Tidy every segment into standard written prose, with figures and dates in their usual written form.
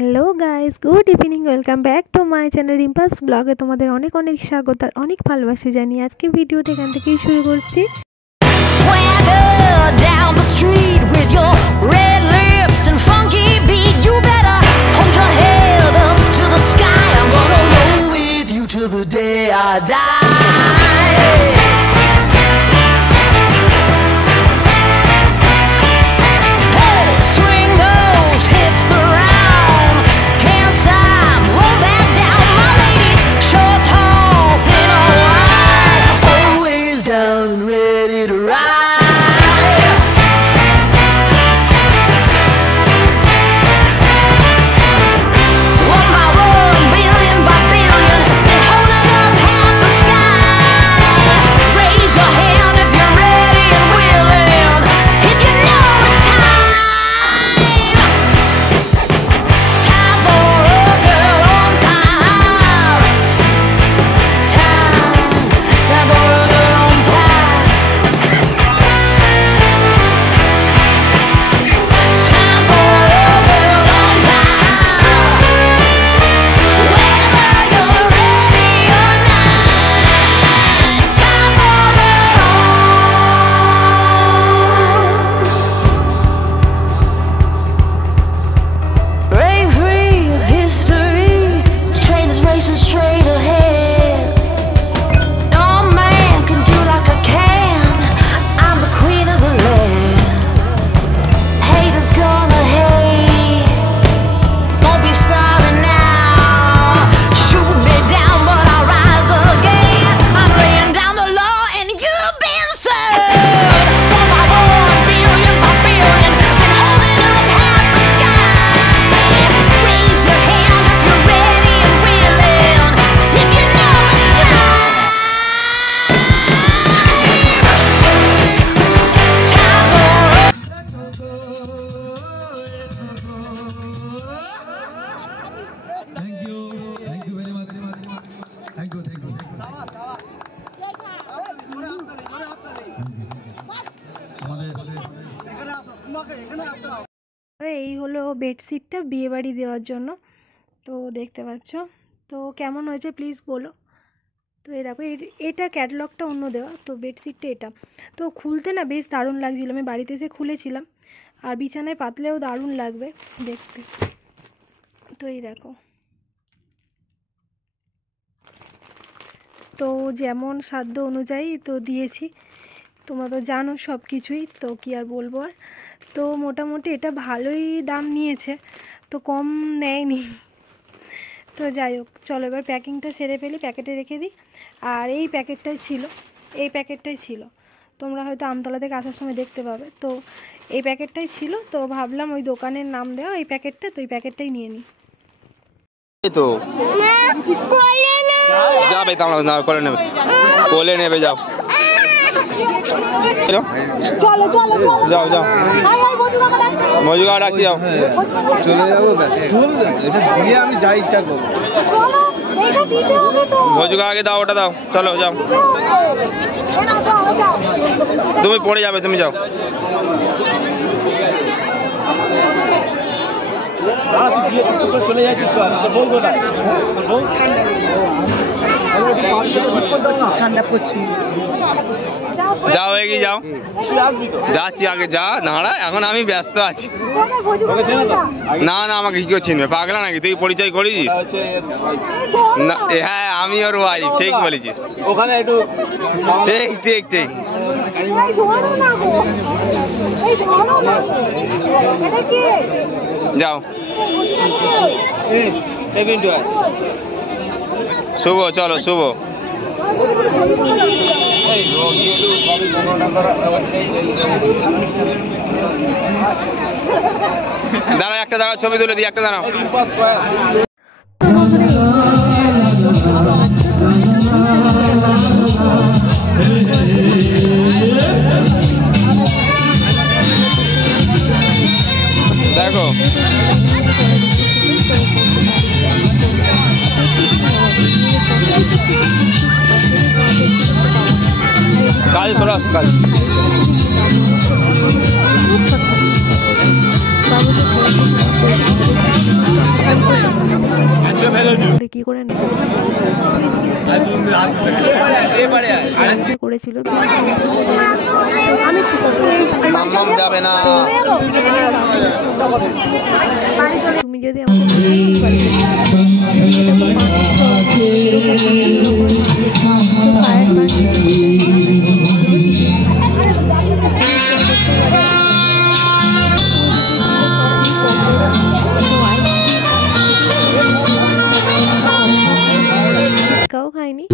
Hello guys, good evening, welcome back to my channel Rimpa's ব্লগে তোমাদের অনেক অনেক স্বাগত আর অনেক ভালোবাসা জানিয়ে আজকে ভিডিওটা এখান থেকেই শুরু করছি। এই হলো বেডশিটটা বিয়ে বাড়ি দেওয়ার জন্য, তো দেখতে পাচ্ছ। তো কেমন হয়েছে প্লিজ বলো। তো এই দেখো, এটা ক্যাটালগটা অন্য দেওয়া, তো বেডশিটটা এটা। তো খুলতে না বেশ দারুণ লাগছিলো, আমি বাড়িতে এসে খুলেছিলাম, আর বিছানায় পাতলেও দারুণ লাগবে দেখতে। তো এই দেখো, তো যেমন সাধ্য অনুযায়ী তো দিয়েছি, তোমরা তো জানো সব কিছুই, তো কি আর বলবো আর। তো মোটামুটি এটা ভালোই দাম নিয়েছে, তো কম নেয়নি। তো যাই হোক, চলো এবার প্যাকিংটা সেরে ফেলি, প্যাকেটে রেখে দিই। আর এই প্যাকেটটাই ছিল, তোমরা হয়তো আমতলা থেকে আসার সময় দেখতে পাবে। তো এই প্যাকেটটাই ছিল, তো ভাবলাম ওই দোকানের নাম দেওয়া এই প্যাকেটটা, তো এই প্যাকেটটাই নিয়ে নিই। তো যাবে না করে নেবে, কোলে নেবে, যাও চলো চলো যাও যাও, মজুগা রাখছি, যাও চলে যাবো। এটা দিয়ে আমি যা ইচ্ছা করবো। মজুগা আগে দাও, ওটা দাও, চলো যাও, তুমি পড়ে যাবে, তুমি যাও। চলে যাচ্ছিস ঠান্ডা পড়ছে, যাও এগিয়ে যাও, যাচ্ছি আগে, যা দাঁড়া, এখন আমি ব্যস্ত আছি। না না, আমাকে কি কেউ চিনবে, পাগলা নাকি তুই, পরিচয় করেছিস না? হ্যাঁ আমি ওর ওয়াইফ, ঠিক বলেছিস, ওখানে একটু ঠিক ঠিক ঠিক। যাও শুভ, চলো শুভ। দাঁড়াও, একটা দাঁড়াও, ছবি তুলে দিই, একটা দাঁড়াও। দেখো কাজ তোরা কাজ কী করে নেব। তো এদিকে দেখতে করেছিল বেশ তো আমি একটু তুমি যদি আমাকে খাইনি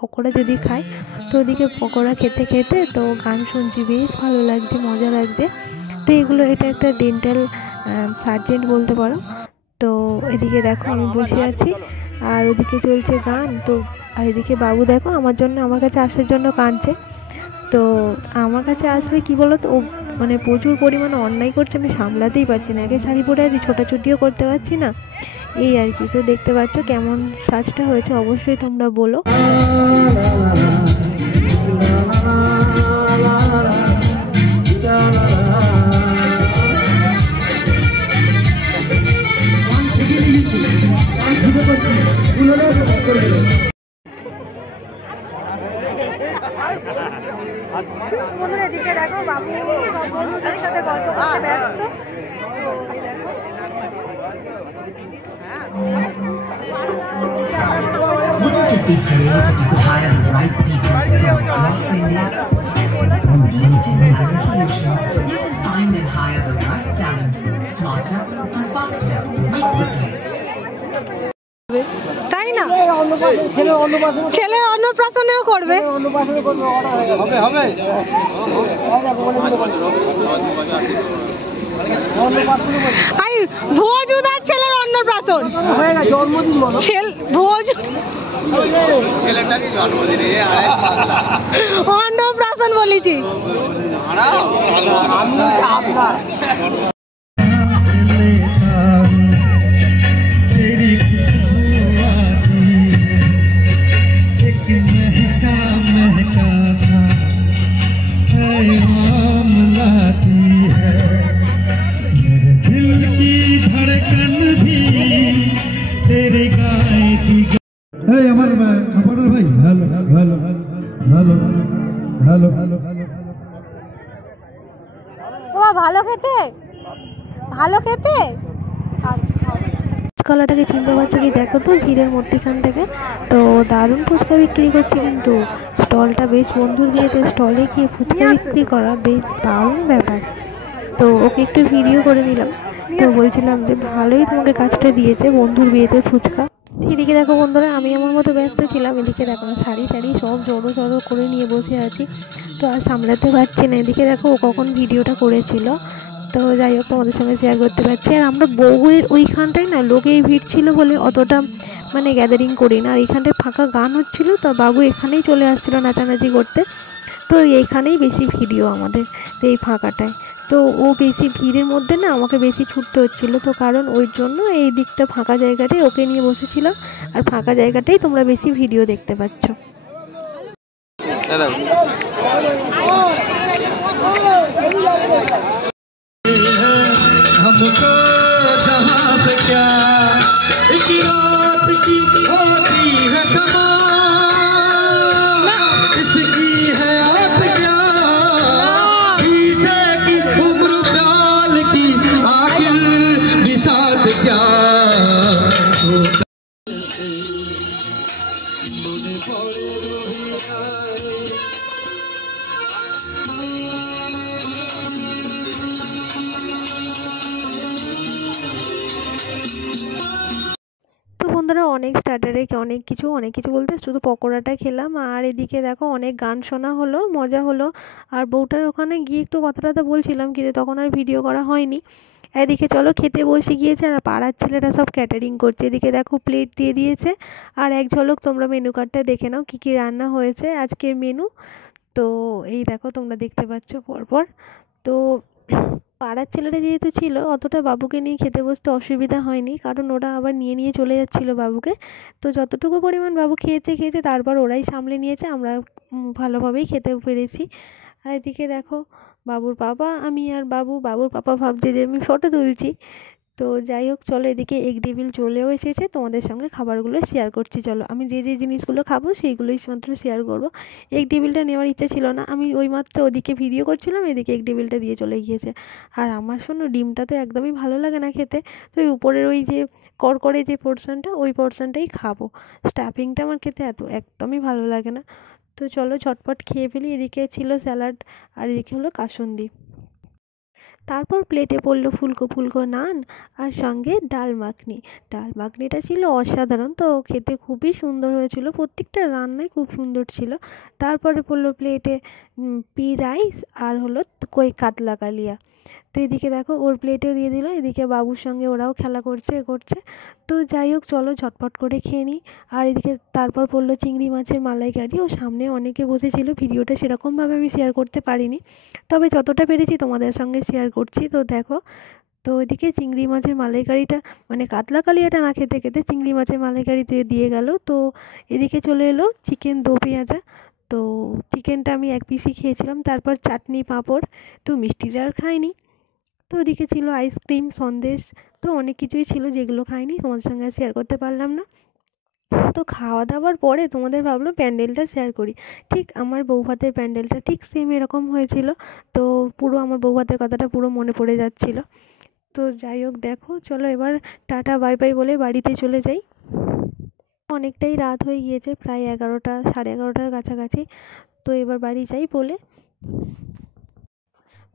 পকোড়া যদি খাই তো ওদিকে পকোড়া খেতে খেতে তো গান শুনছি, বেশ ভালো লাগছে, মজা লাগছে। তো এটা একটা ডেন্টাল সার্জেন্ট বলতে পারো। তো এদিকে দেখো আমি বসে আছি আর ওদিকে চলছে গান। তো আর এদিকে বাবু দেখো আমার কাছে আসার জন্য কাঁদছে। তো আমার কাছে আসলে কি বলো তো, ও মানে প্রচুর পরিমাণে অন্যায় করছে, আমি সামলাতেই পারছি না। আগে শাড়ি পরে আছি, ছোটাছুটিও করতে পারছি না, এই আর কি। তো দেখতে পাচ্ছ কেমন সাজটা হয়েছে, অবশ্যই তোমরা বলো। বন্ধুরা এদিকে দেখো বাবু সব বন্ধুদের সাথে গল্প করতে ব্যস্ত। To be created to hire the right people from across India. On LinkedIn Talent Solutions, you can find and hire the right talent smarter and faster. Make the place. তাই না, ছেলে অন্নপ্রাশনেও করবে। আই ভোজ উদার ছেলের অন্নপ্রাশন হয়ে গেছে, জন্মদিন বলো ভোজ অন্নপ্রাশন বলেছি। আমার খাবারের ভাই hello hello hello hello hello ভালো খেতে ফুচকালাটাকে চিনতে পারছো কি? দেখো তো ভিড়ের মধ্যেখান থেকে তো দারুণ ফুচকা বিক্রি করছে, কিন্তু স্টলটা বেশ, বন্ধুর বিয়েতে স্টলে গিয়ে ফুচকা বিক্রি করা বেশ দারুণ ব্যাপার। তো ওকে একটু ভিডিও করে নিলাম, তো বলছিলাম যে ভালোই তোমাকে কাজটা দিয়েছে বন্ধুর বিয়েতে ফুচকা। এদিকে দেখো বন্ধুরা আমি আমার মতো ব্যস্ত ছিলাম, এদিকে দেখো না শাড়ি টাড়ি সব জড়ো জড়ো করে নিয়ে বসে আছি, তো আর সামলাতে পারছি না। এদিকে দেখো ও কখন ভিডিওটা করেছিল, তো যাই হোক তোমাদের সঙ্গে শেয়ার করতে পারছি। আর আমরা বউয়ের ওইখানটায় না লোকেই ভিড় ছিল বলে অতটা মানে গ্যাদারিং করি না, আর এইখানটায় ফাঁকা গান হচ্ছিলো, তো বাবু এখানেই চলে আসছিলো নাচানাচি করতে। তো এইখানেই বেশি ভিডিও আমাদের, তো এই ফাঁকাটায়। তো ও বেশি ভিড়ের মধ্যে না আমাকে বেশি ছুটতে হচ্ছিলো, তো কারণ ওই জন্য এই দিকটা ফাঁকা জায়গাটাই ওকে নিয়ে বসেছিলাম, আর ফাঁকা জায়গাটাই তোমরা বেশি ভিডিও দেখতে পাচ্ছ। বন্ধুরা অনেক স্টার্টারে অনেক কিছু বলতে শুধু পকোড়াটা খেলাম, আর এদিকে দেখো অনেক গান শোনা হলো, মজা হলো। আর বউটার ওখানে গিয়ে একটু কথা বলছিলাম, কিন্তু তখন আর ভিডিও করা হয়নি। এদিকে চলো খেতে বসে গিয়েছে আর পাড়ার ছেলেরা সব ক্যাটারিং করছে। এদিকে দেখো প্লেট দিয়ে দিয়েছে। আর এক ঝলক তোমরা মেনু কার্ডটা দেখে নাও কী কী রান্না হয়েছে আজকের মেনু। তো এই দেখো তোমরা দেখতে পাচ্ছ পরপর। তো পাড়ার ছেলেরা যেহেতু ছিল অতটা বাবুকে নিয়ে খেতে বসতে অসুবিধা হয়নি, কারণ ওরা আবার নিয়ে নিয়ে চলে যাচ্ছিলো বাবুকে। তো যতটুকু পরিমাণ বাবু খেয়েছে তারপর ওরাই সামলে নিয়েছে, আমরা ভালোভাবেই খেতে পেরেছি। আর এদিকে দেখো বাবুর পাপা, আমি আর বাবুর পাপা ভাবছে যে আমি ফটো তুলছি। তো যাই হোক চলো, এদিকে এগ টেবিল চলেও এসেছে, তোমাদের সঙ্গে খাবারগুলো শেয়ার করছি। চলো আমি যে জিনিসগুলো খাবো সেইগুলোই মাত্র শেয়ার করবো। এগ টেবিলটা নেওয়ার ইচ্ছা ছিল না, আমি ওই মাত্র ওদিকে ভিডিও করছিলাম, এদিকে এগ টেবিলটা দিয়ে চলে গিয়েছে। আর আমার শোনো ডিমটা তো একদমই ভালো লাগে না খেতে, তো ওই উপরের ওই যে কড়কড়ে যে পোর্শনটা ওই পোর্শনটাই খাবো। স্টাফিংটা আমার খেতে একদমই ভালো লাগে না। তো চলো ঝটপট খেয়ে ফেলি। এদিকে ছিল স্যালাড আর এদিকে হলো কাসুন্দি। তারপর প্লেটে পড়লো ফুলকো ফুলকো নান আর সঙ্গে ডাল মাখনি। ডাল মাখনিটা ছিল অসাধারণ, তো খেতে খুবই সুন্দর হয়েছিল, প্রত্যেকটা রান্নাই খুব সুন্দর ছিল। তারপরে পড়লো প্লেটে পি রাইস আর হলো কই কাতলা কালিয়া। তো এদিকে দেখো ওর প্লেটেও দিয়ে দিল, এদিকে বাবুর সঙ্গে ওরাও খেলা করছে করছে। তো যাই হোক চলো ঝটপট করে খেয়ে নিই। আর এদিকে তারপর পড়লো চিংড়ি মাছের মালাইকারি, ও সামনে অনেকে বসেছিল, ভিডিওটা সেরকমভাবে আমি শেয়ার করতে পারিনি, তবে যতটা পেরেছি তোমাদের সঙ্গে শেয়ার করছি। তো দেখো, তো এদিকে চিংড়ি মাছের মালাইকারিটা মানে কাতলা কালিয়াটা না খেতে খেতে চিংড়ি মাছের মালাইকারিতে দিয়ে গেল। তো এদিকে চলে এলো চিকেন দো পেঁয়াজা। তো চিকেনটা আমি এক পিসই খেয়েছিলাম, তারপর চাটনি পাঁপড়, তো মিষ্টিটা আর খাইনি। তো ওদিকে ছিল আইসক্রিম সন্দেশ, তো অনেক কিছুই ছিল যেগুলো খাইনি, তোমাদের সঙ্গে শেয়ার করতে পারলাম না। তো খাওয়া দাওয়ার পরে তোমাদের ভাবলাম প্যান্ডেলটা শেয়ার করি। ঠিক আমার বৌভাতের প্যান্ডেলটা ঠিক সেম এরকম হয়েছিল। তো পুরো আমার বৌভাতের কথাটা পুরো মনে পড়ে যাচ্ছিল। তো যাই হোক দেখো চলো এবার টাটা বাই বাই বলে বাড়িতে চলে যাই। অনেকটাই রাত হয়ে গিয়েছে, প্রায় 11টা 11:30টার কাছাকাছি। তো এবার বাড়ি যাই বলে,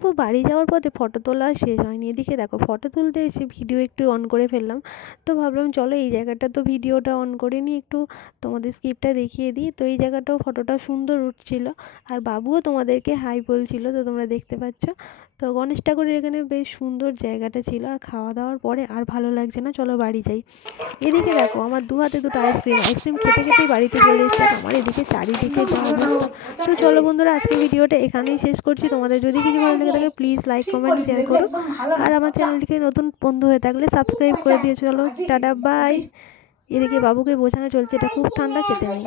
তো বাড়ি যাওয়ার পথে ফটো তোলা শেষ হয়নি। এদিকে দেখো ফটো তুলতে এসে ভিডিও একটু অন করে ফেললাম। তো ভাবলাম চলো এই জায়গাটা তো ভিডিওটা অন করে নিই, একটু তোমাদের স্ক্রিপ্টটা দেখিয়ে দিই। তো এই জায়গাটাও ফটোটা সুন্দর উঠছিল, আর বাবুও তোমাদেরকে হাই বলছিল, তো তোমরা দেখতে পাচ্ছ। তো গণেশ ঠাকুরের এখানে বেশ সুন্দর জায়গাটা ছিল। আর খাওয়া দাওয়ার পরে আর ভালো লাগছে না, চলো বাড়ি যাই। এদিকে দেখো আমার দু হাতে দুটো আইসক্রিম খেতে খেতেই বাড়িতে চলে এসেছে। আমার এদিকে চারিদিকে যা অবস্থা। তো চলো বন্ধুরা আজকে ভিডিওটা এখানেই শেষ করছি। তোমাদের যদি কিছু ভালো লেগে থাকে প্লিজ লাইক কমেন্ট শেয়ার করো, আর আমার চ্যানেলটিকে নতুন বন্ধু হয়ে থাকলে সাবস্ক্রাইব করে দিয়ে চলো টাটা বাই। এদিকে বাবুকে বোঝানো চলছে এটা খুব ঠান্ডা, খেতে নেই।